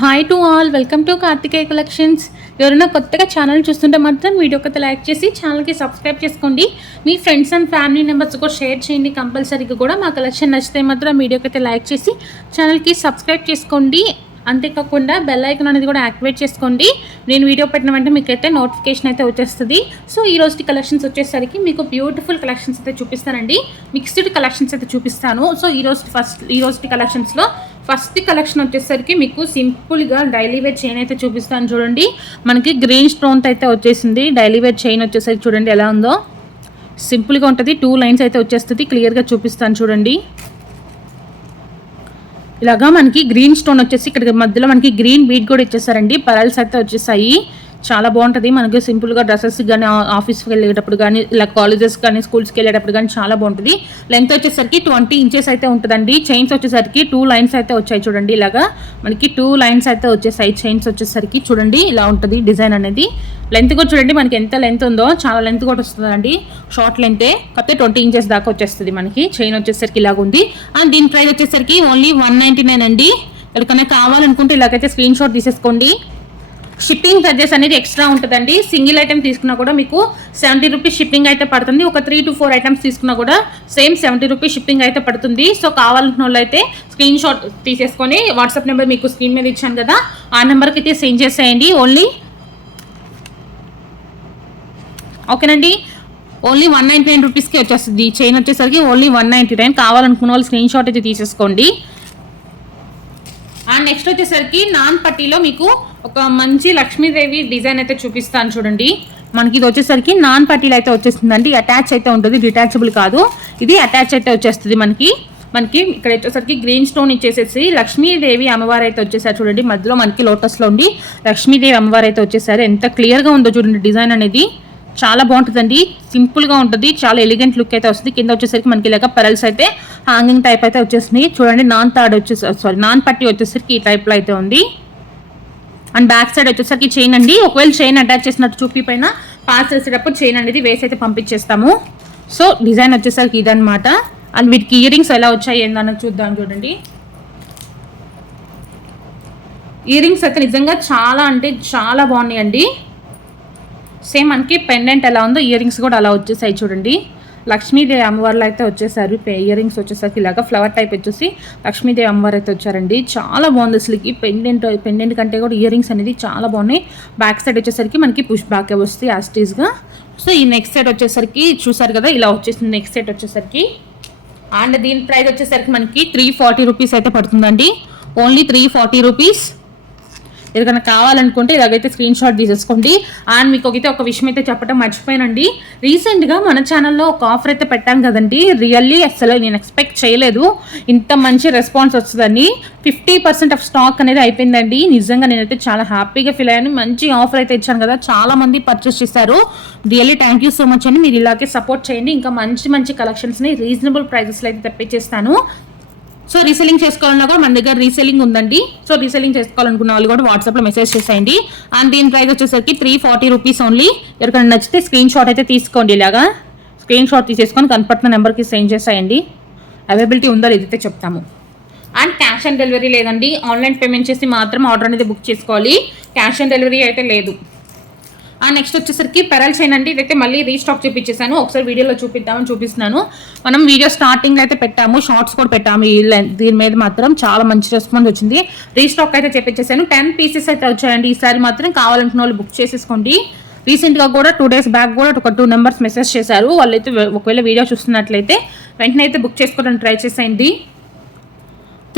Hi to all, welcome to Karthikeya collections. ఎవరైనా కొత్తగా channel చూస్తుంటే మాత్రం వీడియోకి లైక్ చేసి ఛానల్కి సబ్స్క్రైబ్ చేసుకోండి. మీ ఫ్రెండ్స్ అండ్ ఫ్యామిలీ మెంబర్స్కి షేర్ చేయండి. కంపల్సరీగా కూడా మా కలెక్షన్ నచ్చితే మాత్రం వీడియోకి లైక్ చేసి ఛానల్కి సబ్స్క్రైబ్ చేసుకోండి. అంతేకాకుండా బెల్ ఐకాన్ అనేది కూడా యాక్టివేట్ చేసుకోండి. నేను వీడియో పెట్టిన వెంటనే మీకైతే నోటిఫికేషన్ అయితే వచ్చేస్తుంది. సో ఈ రోజు కలెక్షన్స్ వచ్చేసరికి మీకు బ్యూటిఫుల్ కలెక్షన్స్ అయితే చూపిస్తానండి. మిక్స్డ్ కలెక్షన్స్ అయితే చూపిస్తాను. సో ఈ రోజు కలెక్షన్స్లో ఫస్ట్ కలెక్షన్ వచ్చేసరికి మీకు సింపుల్గా డైలీ వేర్ చైన్ అయితే చూపిస్తాను. చూడండి, మనకి గ్రీన్ స్టోన్ అయితే వచ్చేసింది. డైలీ వేర్ చైన్ వచ్చేసరికి చూడండి ఎలా ఉందో, సింపుల్గా ఉంటుంది. 2 లైన్స్ అయితే వచ్చేస్తుంది. క్లియర్గా చూపిస్తాను చూడండి. ఇలాగా మనకి గ్రీన్ స్టోన్ వచ్చేసి ఇక్కడ మధ్యలో మనకి గ్రీన్ బీడ్ కూడా ఇచ్చేసారండి. పరల్స్ అయితే వచ్చేసాయి. చాలా బాగుంటుంది. మనకి సింపుల్గా డ్రెస్సెస్ కానీ ఆఫీస్కి వెళ్ళేటప్పుడు కానీ ఇలా కాలేజెస్ కానీ స్కూల్స్కి వెళ్ళేటప్పుడు కానీ చాలా బాగుంటుంది. లెంత్ వచ్చేసరికి 20 ఇంచెస్ అయితే ఉంటుందండి. చైన్స్ వచ్చేసరికి 2 లైన్స్ అయితే వచ్చాయి చూడండి. ఇలాగా మనకి 2 లైన్స్ అయితే వచ్చేసాయి. చైన్స్ వచ్చేసరికి చూడండి ఇలా ఉంటుంది డిజైన్ అనేది. లెంత్ కూడా చూడండి మనకి ఎంత లెంత్ ఉందో, చాలా లెంత్ కూడా వస్తుందండి. షార్ట్ లెంతే కాకపోతే 20 ఇంచెస్ దాకా వచ్చేస్తుంది మనకి. చైన్ వచ్చేసరికి ఇలాగ ఉంది. అండ్ దీని ప్రైస్ వచ్చేసరికి ఓన్లీ 199 అండి. ఎవరికైనా కావాలనుకుంటే ఇలాగైతే స్క్రీన్ షాట్ తీసేసుకోండి. షిప్పింగ్ చార్జెస్ అనేది ఎక్స్ట్రా ఉంటుందండి. సింగిల్ ఐటమ్ తీసుకున్నా కూడా మీకు 70 రూపీస్ షిప్పింగ్ అయితే పడుతుంది. ఒక 3 to 4 ఐటమ్స్ తీసుకున్నా కూడా సేమ్ 70 రూపీస్ షిప్పింగ్ అయితే పడుతుంది. సో కావాలనుకున్న వాళ్ళు అయితే స్క్రీన్ షాట్ తీసేసుకొని వాట్సాప్ నెంబర్ మీకు స్క్రీన్ మీద ఇచ్చాను కదా, ఆ నెంబర్కి అయితే సెండ్ చేసేయండి. ఓకేనండి, ఓన్లీ 199 రూపీస్కి వచ్చేస్తుంది. చైన్ వచ్చేసరికి ఓన్లీ 199. కావాలనుకున్న వాళ్ళు స్క్రీన్ షాట్ అయితే తీసేసుకోండి. అండ్ నెక్స్ట్ వచ్చేసరికి నాన్ పట్టీలో మీకు ఒక మంచి లక్ష్మీదేవి డిజైన్ అయితే చూపిస్తాను చూడండి. మనకి ఇది వచ్చేసరికి నాన్ పట్టీలు అయితే వచ్చేస్తుందండి. అటాచ్ అయితే ఉంటుంది, డిటాచబుల్ కాదు. ఇది అటాచ్ అయితే వచ్చేస్తుంది మనకి. ఇక్కడ వచ్చేసరికి గ్రీన్ స్టోన్ ఇచ్చేసేసి లక్ష్మీదేవి అమ్మవారు అయితే వచ్చేసారు చూడండి. మధ్యలో మనకి లోటస్లో ఉండి లక్ష్మీదేవి అమ్మవారు అయితే వచ్చేసారు. ఎంత క్లియర్గా ఉందో చూడండి డిజైన్ అనేది. చాలా బాగుంటుందండి. సింపుల్గా ఉంటుంది, చాలా ఎలిగెంట్ లుక్ అయితే వస్తుంది. కింద వచ్చేసరికి మనకి ఇలాగ పెరల్స్ అయితే హ్యాంగింగ్ టైప్ అయితే వచ్చేసినాయి చూడండి. నాన్ పట్టీ వచ్చేసరికి ఈ టైప్లో అయితే ఉంది. అండ్ బ్యాక్ సైడ్ వచ్చేసరికి చైన్ అండి. ఒకవేళ చైన్ అటాచ్ చేసినట్టు చూపి పైన పాస్ చేసేటప్పుడు చైన్ అనేది వేసి అయితే పంపించేస్తాము. సో డిజైన్ వచ్చేసరికి ఇదనమాట. అండ్ వీటికి ఇయర్ రింగ్స్ ఎలా వచ్చాయి ఏందన్నది చూద్దాం చూడండి. ఇయర్ రింగ్స్ అయితే నిజంగా చాలా అంటే చాలా బాగున్నాయండి. సేమ్ మనకి పెండెంట్ ఎలా ఉందో ఇయర్ రింగ్స్ కూడా అలా వచ్చేసాయి చూడండి. లక్ష్మీదేవి అమ్మవార్లు అయితే వచ్చేసారు. ఇయర్ రింగ్స్ వచ్చేసరికి ఇలాగా ఫ్లవర్ టైప్ వచ్చేసి లక్ష్మీదేవి అమ్మవారు అయితే వచ్చారండి. చాలా బాగుంది అసలు. పెండెంట్ కంటే కూడా ఇయర్ రింగ్స్ అనేది చాలా బాగున్నాయి. బ్యాక్ సైడ్ వచ్చేసరికి మనకి పుష్ బ్యాక్ వస్తాయి యాస్టీస్గా. సో ఈ నెక్స్ట్ సైడ్ వచ్చేసరికి చూసారు కదా ఇలా వచ్చేసింది నెక్స్ట్ సైడ్ వచ్చేసరికి. అండ్ దీని ప్రైస్ వచ్చేసరికి మనకి 340 రూపీస్ అయితే పడుతుందండి. Only 340 rupees. ఎవరికైనా కావాలనుకుంటే ఇలాగైతే స్క్రీన్ షాట్ తీసేసుకోండి. అండ్ మీకు ఒక విషయం అయితే చెప్పడం మర్చిపోయానండి. రీసెంట్గా మన ఛానల్లో ఒక ఆఫర్ అయితే పెట్టాను కదండి. రియల్లీ అసలు నేను ఎక్స్పెక్ట్ చేయలేదు ఇంత మంచి రెస్పాన్స్ వస్తుందని. 50% ఆఫ్ స్టాక్ అనేది అయిపోయిందండి. నిజంగా నేనైతే చాలా హ్యాపీగా ఫీల్ అయ్యాను. మంచి ఆఫర్ అయితే ఇచ్చాను కదా, చాలా మంది పర్చేస్ చేశారు. Really thank you so much అని. మీరు ఇలాగే సపోర్ట్ చేయండి. ఇంకా మంచి కలెక్షన్స్ని రీజనబుల్ ప్రైజెస్లో అయితే తెప్పించేస్తాను. సో రీసెల్లింగ్ చేసుకోవాలన్నా కూడా మన దగ్గర రీసెల్లింగ్ ఉందండి. సో రీసెల్లింగ్ చేసుకోవాలనుకున్న వాళ్ళు కూడా వాట్సాప్లో మెసేజ్ చేసేయండి. అండ్ దీని ప్రైస్ వచ్చేసరికి 340 రూపీస్ ఓన్లీ. ఎవరికైనా నచ్చితే స్క్రీన్ షాట్ అయితే తీసుకోండి. ఇలాగా స్క్రీన్ షాట్ తీసేసుకొని కనపడుతున్న నెంబర్కి సెండ్ చేసేయండి. అవైలబిలిటీ ఉందో లేదైతే చెప్తాము. అండ్ క్యాష్ ఆన్ డెలివరీ లేదండి. ఆన్లైన్ పేమెంట్ చేసి మాత్రం ఆర్డర్ అనేది బుక్ చేసుకోవాలి. క్యాష్ ఆన్ డెలివరీ అయితే లేదు. అండ్ నెక్స్ట్ వచ్చేసరికి పెరల్ చైన్ అండి. ఇదైతే మళ్ళీ రీస్టాక్ చూపించేసాను. ఒకసారి వీడియోలో చూపిస్తున్నాను. మనం వీడియో స్టార్టింగ్లో అయితే పెట్టాము, షార్ట్స్ కూడా పెట్టాము. దీని మీద మాత్రం చాలా మంచి రెస్పాన్స్ వచ్చింది. రీస్టాక్ అయితే చేపించేసాను. 10 పీసెస్ అయితే వచ్చాయండి. ఈసారి మాత్రం కావాలనుకున్న వాళ్ళు బుక్ చేసేసుకోండి. రీసెంట్గా కూడా 2 days బ్యాక్ కూడా ఒక 2 నెంబర్స్ మెసేజ్ చేశారు. వాళ్ళైతే ఒకవేళ వీడియో చూస్తున్నట్లయితే వెంటనే అయితే బుక్ చేసుకోవడానికి ట్రై చేసేయండి.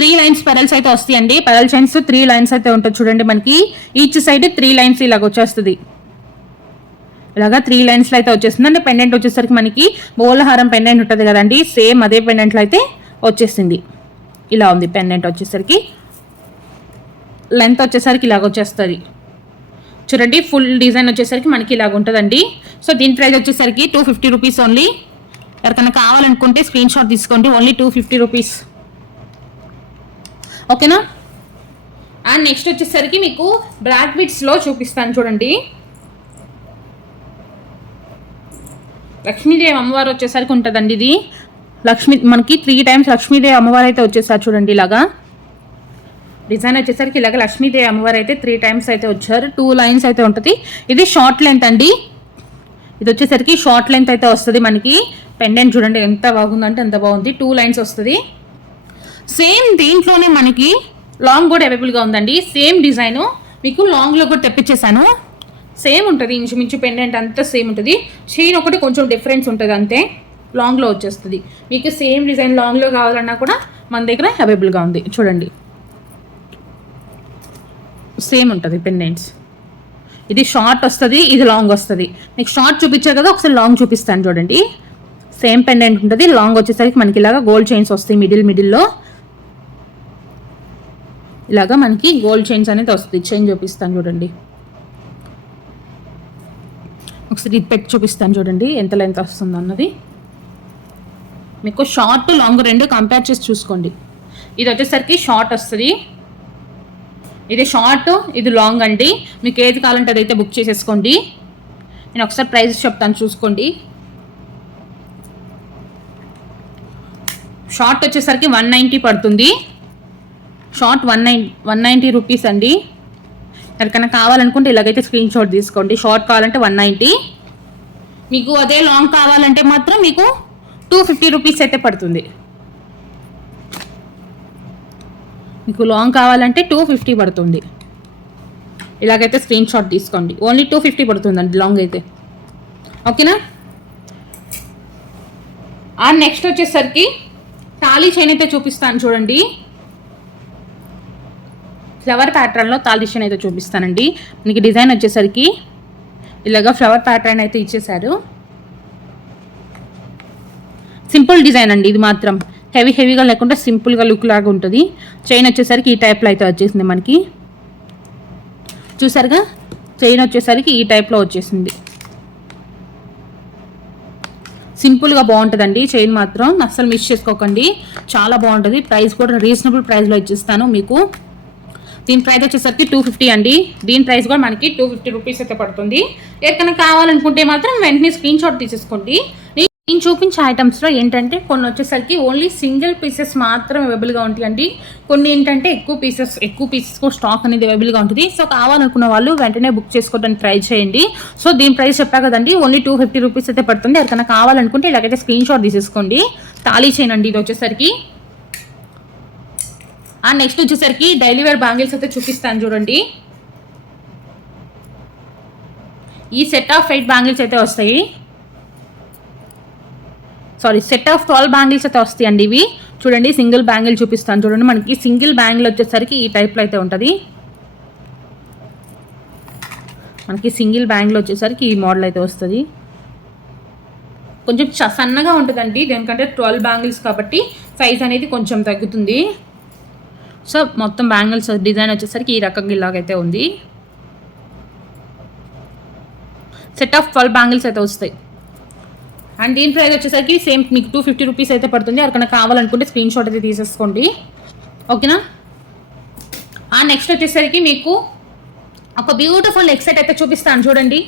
3 లైన్స్ పెరల్స్ అయితే వస్తాయండి. పెరల్ చైన్స్ 3 లైన్స్ అయితే ఉంటుంది చూడండి. మనకి ఈచ్ సైడ్ 3 లైన్స్ ఇలాగ వచ్చేస్తుంది. ఇలాగా 3 లైన్స్లో అయితే వచ్చేస్తుంది. అంటే పెండెంట్ వచ్చేసరికి మనకి మూలహారం పెండెంట్ ఉంటుంది కదండి, సేమ్ అదే పెండెంట్లో అయితే వచ్చేసింది. ఇలా ఉంది పెండెంట్ వచ్చేసరికి. లెంత్ వచ్చేసరికి ఇలాగ వచ్చేస్తుంది చూడండి. ఫుల్ డిజైన్ వచ్చేసరికి మనకి ఇలాగ ఉంటుందండి. సో దీని ప్రైస్ వచ్చేసరికి 250 రూపీస్ ఓన్లీ. ఎవరికైనా కావాలనుకుంటే స్క్రీన్ షాట్ తీసుకోండి. Only 250 rupees. ఓకేనా. అండ్ నెక్స్ట్ వచ్చేసరికి మీకు బ్లాక్ బీడ్స్లో చూపిస్తాను చూడండి. లక్ష్మీదేవి అమ్మవారు వచ్చేసరికి ఉంటుందండి. ఇది మనకి 3 times లక్ష్మీదేవి అమ్మవారు అయితే వచ్చేసారు చూడండి. ఇలాగా డిజైన్ వచ్చేసరికి ఇలాగ లక్ష్మీదేవి అమ్మవారు అయితే 3 టైమ్స్ అయితే వచ్చారు. 2 లైన్స్ అయితే ఉంటుంది. ఇది షార్ట్ లెంత్ అండి. ఇది వచ్చేసరికి షార్ట్ లెంత్ అయితే వస్తుంది మనకి. పెండెంట్ చూడండి ఎంత బాగుందంటే అంత బాగుంది. 2 లైన్స్ వస్తుంది. సేమ్ దీంట్లోనే మనకి లాంగ్ కూడా అవైలబుల్గా ఉందండి. సేమ్ డిజైను మీకు లాంగ్లో కూడా తెప్పించేసాను. సేమ్ ఉంటుంది, ఇంచుమించు పెండెంట్ అంతా సేమ్ ఉంటుంది. చైన్ ఒకటి కొంచెం డిఫరెన్స్ ఉంటుంది అంతే. లాంగ్లో వచ్చేస్తుంది. మీకు సేమ్ డిజైన్ లాంగ్లో కావాలన్నా కూడా మన దగ్గర అవైలబుల్గా ఉంది. చూడండి సేమ్ ఉంటుంది పెండెంట్స్. ఇది షార్ట్ వస్తుంది, ఇది లాంగ్ వస్తుంది. మీకు షార్ట్ చూపించారు కదా, ఒకసారి లాంగ్ చూపిస్తాను చూడండి. సేమ్ పెండెంట్ ఉంటుంది. లాంగ్ వచ్చేసరికి మనకి ఇలాగా గోల్డ్ చైన్స్ వస్తాయి. మిడిల్లో ఇలాగా మనకి గోల్డ్ చైన్స్ అనేది వస్తుంది. చైన్ చూపిస్తాను చూడండి. ఒకసారి ఇది పెట్టి చూపిస్తాను చూడండి ఎంత లెంత్ వస్తుంది అన్నది. మీకు షార్ట్ లాంగ్ రెండు కంపేర్ చేసి చూసుకోండి. ఇది వచ్చేసరికి షార్ట్ వస్తుంది. ఇది షార్ట్, ఇది లాంగ్ అండి. మీకు ఏది కావాలంటే అదైతే బుక్ చేసేసుకోండి. నేను ఒకసారి ప్రైస్ చెప్తాను చూసుకోండి. షార్ట్ వచ్చేసరికి 190 పడుతుంది. షార్ట్ 190 రూపీస్ అండి. ఎవరికైనా కావాలనుకుంటే ఇలాగైతే స్క్రీన్ షాట్ తీసుకోండి. షార్ట్ కావాలంటే 190. మీకు అదే లాంగ్ కావాలంటే మాత్రం మీకు 250 రూపీస్ అయితే పడుతుంది. మీకు లాంగ్ కావాలంటే 250 పడుతుంది. ఇలాగైతే స్క్రీన్ షాట్ తీసుకోండి. ఓన్లీ 250 పడుతుందండి లాంగ్ అయితే. ఓకేనా. నెక్స్ట్ వచ్చేసరికి తాళీ చైన్ అయితే చూపిస్తాను చూడండి. ఫ్లవర్ ప్యాటర్న్లో తాళీ చైన్ అయితే చూపిస్తానండి. మనకి డిజైన్ వచ్చేసరికి ఇలాగా ఫ్లవర్ ప్యాటర్న్ అయితే ఇచ్చేసారు. సింపుల్ డిజైన్ అండి. ఇది మాత్రం హెవీగా లేకుండా సింపుల్గా లుక్ లాగా ఉంటుంది. చైన్ వచ్చేసరికి ఈ టైప్లో అయితే వచ్చేసింది మనకి. చూసారుగా, చైన్ వచ్చేసరికి ఈ టైప్లో వచ్చేసింది. సింపుల్గా బాగుంటుందండి. చైన్ మాత్రం అస్సలు మిస్ చేసుకోకండి, చాలా బాగుంటుంది. ప్రైస్ కూడా రీజనబుల్ ప్రైస్లో ఇచ్చేస్తాను మీకు. దీని ప్రైస్ వచ్చేసరికి 250 అండి. దీని ప్రైస్ కూడా మనకి 250 రూపీస్ అయితే పడుతుంది. ఎక్కడైనా కావాలనుకుంటే మాత్రం వెంటనే స్క్రీన్ షాట్ తీసేసుకోండి. నేను చూపించే ఐటమ్స్లో ఏంటంటే కొన్ని వచ్చేసరికి ఓన్లీ సింగిల్ పీసెస్ మాత్రం అవైలబుల్గా ఉంటాయండి. కొన్ని ఏంటంటే ఎక్కువ పీసెస్కు స్టాక్ అనేది అవైలబుల్గా ఉంటుంది. సో కావాలనుకున్న వాళ్ళు వెంటనే బుక్ చేసుకోవడానికి ట్రై చేయండి. సో దీని ప్రైస్ చెప్పా కదండి, ఓన్లీ 250 రూపీస్ అయితే పడుతుంది. ఎవరికైనా కావాలనుకుంటే ఇలాగైతే స్క్రీన్ షాట్ తీసేసుకోండి. తాళీ చైన్ అండి ఇది వచ్చేసరికి. నెక్స్ట్ వచ్చేసరికి డైలీ వేర్ బ్యాంగిల్స్ అయితే చూపిస్తాను చూడండి. ఈ సెట్ ఆఫ్ 8 బ్యాంగిల్స్ అయితే వస్తాయి. సెట్ ఆఫ్ 12 బ్యాంగిల్స్ అయితే వస్తాయి అండి ఇవి. చూడండి సింగిల్ బ్యాంగిల్ చూపిస్తాను చూడండి. మనకి సింగిల్ బ్యాంగిల్ వచ్చేసరికి ఈ టైప్లో అయితే ఉంటుంది. మనకి సింగిల్ బ్యాంగిల్ వచ్చేసరికి ఈ మోడల్ అయితే వస్తుంది. కొంచెం సన్నగా ఉంటుందండి దేనికంటే 12 బ్యాంగిల్స్ కాబట్టి సైజ్ అనేది కొంచెం తగ్గుతుంది. సో మొత్తం బ్యాంగిల్స్ డిజైన్ వచ్చేసరికి ఈ రకంగా ఇలాగైతే ఉంది. సెట్ ఆఫ్ 12 బ్యాంగిల్స్ అయితే వస్తాయి. అండ్ దీని ప్రైస్ వచ్చేసరికి సేమ్ మీకు 250 రూపీస్ అయితే పడుతుంది. ఎవరికైనా కావాలనుకుంటే స్క్రీన్ షాట్ అయితే తీసేసుకోండి. ఓకేనా. నెక్స్ట్ వచ్చేసరికి మీకు ఒక బ్యూటిఫుల్ నెక్ సెట్ అయితే చూపిస్తాను చూడండి.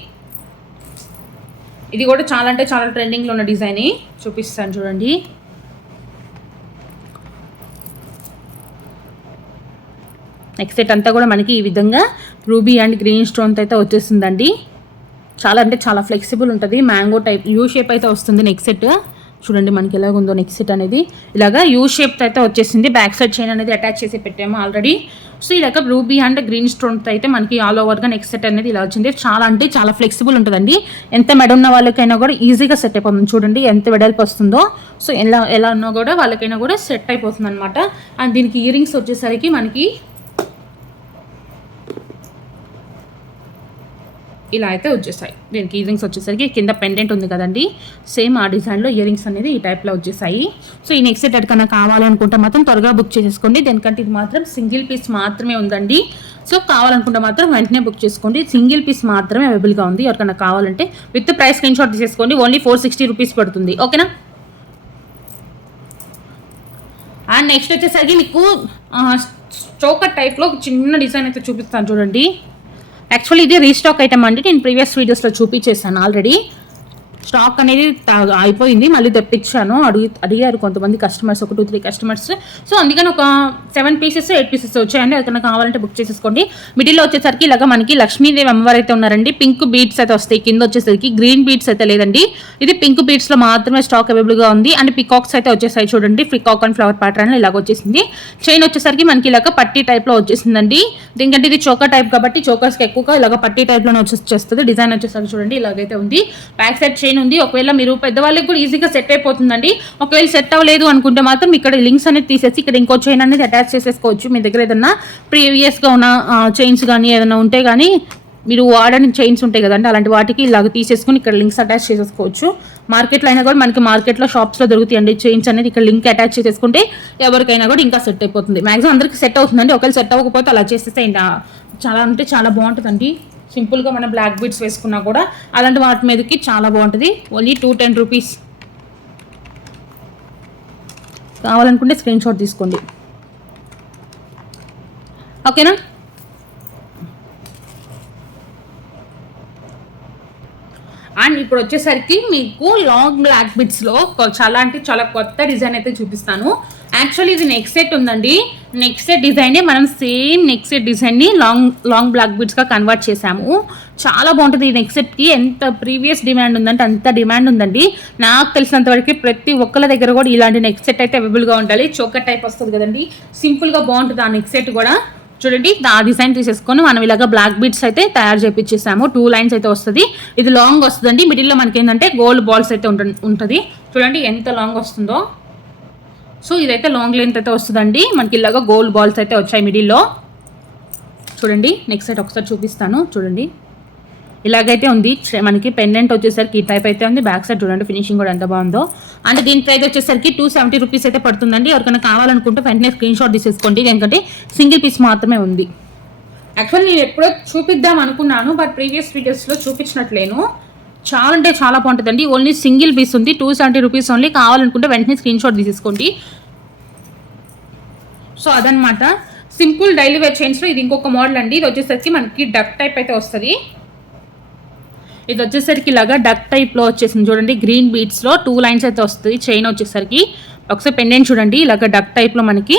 ఇది కూడా చాలా అంటే చాలా ట్రెండింగ్లో ఉన్న డిజైన్ చూపిస్తాను చూడండి. నెక్ సెట్ అంతా కూడా మనకి ఈ విధంగా రూబీ అండ్ గ్రీన్ స్టోన్ అయితే వచ్చేస్తుందండి. చాలా అంటే చాలా ఫ్లెక్సిబుల్ ఉంటుంది. మ్యాంగో టైప్ యూ షేప్ అయితే వస్తుంది నెక్ సెట్. చూడండి మనకి ఎలాగ ఉందో నెక్ సెట్ అనేది. ఇలాగా యూ షేప్ అయితే వచ్చేసింది. బ్యాక్ సైడ్ చైన్ అనేది అటాచ్ చేసి పెట్టాము ఆల్రెడీ. సో ఇలాగ రూబీ అండ్ గ్రీన్ స్టోన్తో అయితే మనకి ఆల్ ఓవర్గా నెక్ సెట్ అనేది ఇలా వచ్చింది. చాలా అంటే చాలా ఫ్లెక్సిబుల్ ఉంటుందండి. ఎంత మెడ ఉన్న వాళ్ళకైనా కూడా ఈజీగా సెట్ అయిపోతుంది. చూడండి ఎంత వెడల్పు వస్తుందో. సో ఎలా ఉన్నా కూడా వాళ్ళకైనా కూడా సెట్ అయిపోతుంది అనమాట. అండ్ దీనికి ఇయర్ రింగ్స్ వచ్చేసరికి మనకి ఇలా అయితే వచ్చేసాయి. దీనికి ఇయర్ రింగ్స్ వచ్చేసరికి కింద పెండెంట్ ఉంది కదండి, సేమ్ ఆ డిజైన్లో ఇయర్ రింగ్స్ అనేది ఈ టైప్లో వచ్చేసాయి. సో ఈ నెక్స్ట్ సెట్ కన్నా కావాలనుకుంటే మాత్రం త్వరగా బుక్ చేసేసుకోండి. దీనికంటే ఇది మాత్రం సింగిల్ పీస్ మాత్రమే ఉందండి. సో కావాలనుకుంటే మాత్రం వెంటనే బుక్ చేసుకోండి. సింగిల్ పీస్ మాత్రమే అవైలబుల్గా ఉంది. ఎవరికైనా కావాలంటే విత్ ప్రైస్ స్క్రీన్ షాట్ తీసేసుకోండి. ఓన్లీ 460 రూపీస్ పడుతుంది. ఓకేనా. అండ్ నెక్స్ట్ వచ్చేసరికి మీకు చోకర్ టైప్లో చిన్న డిజైన్ అయితే చూపిస్తాను చూడండి. యాక్చువల్లీ ఇది రీస్టాక్ ఐటమ్ అండి. నేను ప్రీవియస్ వీడియోస్లో చూపించేసాను ఆల్రెడీ. స్టాక్ అనేది అయిపోయింది, మళ్ళీ తెప్పించాను. అడిగారు కొంతమంది కస్టమర్స్, ఒక 2-3 కస్టమర్స్. సో అందుకని ఒక 7 పీసెస్ 8 పీసెస్ వచ్చాయండి. ఎవరికైనా కావాలంటే బుక్ చేసేసుకోండి. మిడిల్లో వచ్చేసరికి ఇలాగ మనకి లక్ష్మీదేవి అమ్మవారు అయితే ఉన్నారండి. పింక్ బీడ్స్ అయితే వస్తాయి. కింద వచ్చేసరికి గ్రీన్ బీడ్స్ అయితే లేదండి, ఇది పింక్ బీడ్స్ లో మాత్రమే స్టాక్ అవైలబుల్ గా ఉంది. అండ్ పికాక్స్ అయితే వచ్చేసాయి చూడండి, పికాక్ అండ్ ఫ్లవర్ ప్యాటర్న్ ఇలాగ వచ్చేసింది. చైన్ వచ్చేసరికి మనకి ఇలాగ పట్టీ టైప్ లో వచ్చేసిందండి. దీనికంటే ఇది చోకర్ టైప్ కాబట్టి చోకర్స్ కి ఎక్కువగా ఇలాగ పట్టీ టైప్ లోనే వచ్చేస్తుంది. డిజైన్ వచ్చేసరికి చూడండి ఇలాగైతే ఉంది. బ్యాక్ సైడ్ చైన్ ఉంది. ఒకవేళ మీరు పెద్దవాళ్ళకి కూడా ఈజీగా సెట్ అయిపోతుందండి. ఒకవేళ సెట్ అవ్వలేదు అనుకుంటే మాత్రం ఇక్కడ లింక్స్ అనేది తీసేసి ఇక్కడ ఇంకో చైన్ అనేది అటాచ్ చేసేసుకోవచ్చు. మీ దగ్గర ఏదన్నా ప్రీవియస్గా ఉన్న చైన్స్ కానీ ఏదైనా ఉంటే కానీ, మీరు వాడని చైన్స్ ఉంటాయి కదండి, అలాంటి వాటికి ఇలాగ తీసేసుకుని ఇక్కడ లింక్స్ అటాచ్ చేసేసుకోవచ్చు. మార్కెట్లో అయినా కూడా మనకి మార్కెట్లో షాప్స్లో దొరుకుతాయండి చైన్స్ అనేది. ఇక్కడ లింక్ అటాచ్ చేసేసుకుంటే ఎవరికైనా కూడా ఇంకా సెట్ అయిపోతుంది. మ్యాక్సిమం అందరికి సెట్ అవుతుందండి. ఒకవేళ సెట్ అవ్వకపోతే అలా చేసేస్తే చాలా అంటే చాలా బాగుంటుందండి. సింపుల్గా మనం బ్లాక్ బీడ్స్ వేసుకున్నా కూడా అలాంటి వాటి మీదకి చాలా బాగుంటుంది. Only 210 rupees. కావాలనుకుంటే స్క్రీన్ షాట్ తీసుకోండి, ఓకేనా. అండ్ ఇప్పుడు వచ్చేసరికి మీకు లాంగ్ బ్లాక్ బిట్స్లో చాలా అంటే చాలా కొత్త డిజైన్ అయితే చూపిస్తాను. యాక్చువల్లీ ఇది నెక్ సెట్ ఉందండి. నెక్ సెట్ డిజైనే మనం సేమ్ నెక్ సెట్ డిజైన్ని లాంగ్ బ్లాక్ బిట్స్గా కన్వర్ట్ చేసాము. చాలా బాగుంటుంది. ఈ నెక్ సెట్కి ఎంత ప్రీవియస్ డిమాండ్ ఉందంటే అంత డిమాండ్ ఉందండి. నాకు తెలిసినంత వరకు ప్రతి ఒక్కళ్ళ దగ్గర కూడా ఇలాంటి నెక్ సెట్ అయితే అవైలబుల్గా ఉండాలి. చోకర్ టైప్ వస్తుంది కదండి, సింపుల్గా బాగుంటుంది ఆ నెక్ సెట్ కూడా. చూడండి ఆ డిజైన్ తీసేసుకొని మనం ఇలాగ బ్లాక్ బీడ్స్ అయితే తయారు చేయించేసాము. 2 లైన్స్ అయితే వస్తుంది. ఇది లాంగ్ వస్తుందండి. మిడిల్లో మనకి ఏంటంటే గోల్డ్ బాల్స్ అయితే ఉంటుంది. చూడండి ఎంత లాంగ్ వస్తుందో. సో ఇదైతే లాంగ్ లెంత్ అయితే వస్తుందండి. మనకి ఇలాగ గోల్డ్ బాల్స్ అయితే వచ్చాయి మిడిల్లో. చూడండి నెక్స్ట్ సైడ్ ఒకసారి చూపిస్తాను. చూడండి ఇలాగైతే ఉంది. మనకి పెండెంట్ వచ్చేసరికి ఈ టైప్ అయితే ఉంది. బ్యాక్ సైడ్ చూడండి ఫినిషింగ్ కూడా ఎంత బాగుందో. అంటే దీని ప్రైస్ వచ్చేసరికి 270 రూపీస్ అయితే పడుతుందండి. ఎవరికైనా కావాలనుకుంటే వెంటనే స్క్రీన్ షాట్ తీసేసుకోండి, ఎందుకంటే సింగిల్ పీస్ మాత్రమే ఉంది. యాక్చువల్లీ నేను ఎప్పుడో చూపిద్దాం అనుకున్నాను, బట్ ప్రీవియస్ వీడియోస్లో చూపించినట్లేను. చాలా అంటే చాలా బాగుంటుందండి. ఓన్లీ సింగిల్ పీస్ ఉంది, 270 రూపీస్ ఓన్లీ. కావాలనుకుంటే వెంటనే స్క్రీన్ షాట్ తీసేసుకోండి. సో అదనమాట సింపుల్ డైలీ వేర్ చైన్స్లో ఇది ఇంకొక మోడల్ అండి. ఇది వచ్చేసరికి మనకి డక్ టైప్ అయితే వస్తుంది. ఇది వచ్చేసరికి ఇలాగా డక్ టైప్లో వచ్చేసింది చూడండి. గ్రీన్ బీడ్స్లో 2 లైన్స్ అయితే వస్తుంది. చైన్ వచ్చేసరికి ఒకసారి పెండెంట్ చూడండి, ఇలాగ డక్ టైప్లో మనకి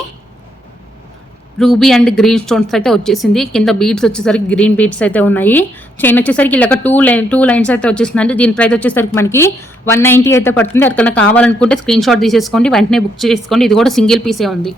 రూబీ అండ్ గ్రీన్ స్టోన్స్ అయితే వచ్చేసింది. కింద బీడ్స్ వచ్చేసరికి గ్రీన్ బీడ్స్ అయితే ఉన్నాయి. చైన్ వచ్చేసరికి ఇలాగ 2 లైన్స్ అయితే వచ్చేసిందండి. దీని ప్రైస్ వచ్చేసరికి మనకి 190 అయితే పడుతుంది. ఎవరికైనా కావాలనుకుంటే స్క్రీన్ షాట్ తీసేసుకోండి, వెంటనే బుక్ చేసుకోండి. ఇది కూడా సింగిల్ పీసే ఉంది.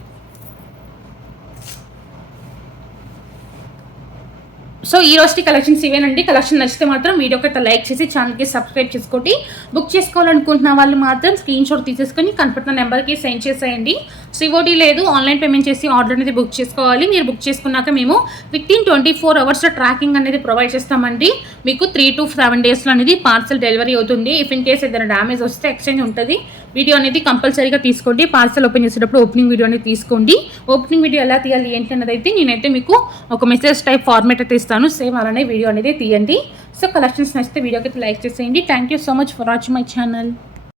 సో ఈ రోజుకి కలెక్షన్స్ ఇవేనండి. కలెక్షన్ నచ్చితే మాత్రం వీడియోకి అయితే లైక్ చేసి ఛానల్కి సబ్స్క్రైబ్ చేసుకోండి. బుక్ చేసుకోవాలనుకుంటున్న వాళ్ళు మాత్రం స్క్రీన్ షాట్ తీసేసుకొని కనపడుతున్న నెంబర్కి సెండ్ చేసేయండి. సిఓడి లేదు, ఆన్లైన్ పేమెంట్ చేసి ఆర్డర్ అనేది బుక్ చేసుకోవాలి. మీరు బుక్ చేసుకున్నాక మేము వితిన్ 24 అవర్స్లో ట్రాకింగ్ అనేది ప్రొవైడ్ చేస్తామండి. మీకు 3 to 7 డేస్లో అనేది పార్సల్ డెలివరీ అవుతుంది. ఇఫ్ ఇన్ కేస్ ఏదైనా డ్యామేజ్ వస్తే ఎక్స్చేంజ్ ఉంటుంది. వీడియో అనేది కంపల్సరీగా తీసుకోండి. పార్సల్ ఓపెన్ చేసేటప్పుడు ఓపెనింగ్ వీడియో అనేది తీసుకోండి. ఓపెనింగ్ వీడియో ఎలా తీయాలి ఏంటి అన్నది అయితే నేనైతే మీకు ఒక మెసేజ్ టైప్ ఫార్మేట్ అయితే ఇస్తాను. సేమ్ అలానే వీడియో అనేది తీయండి. సో కలెక్షన్స్ నచ్చితే వీడియోకి లైక్ చేసేయండి. Thank you so much for watching my channel.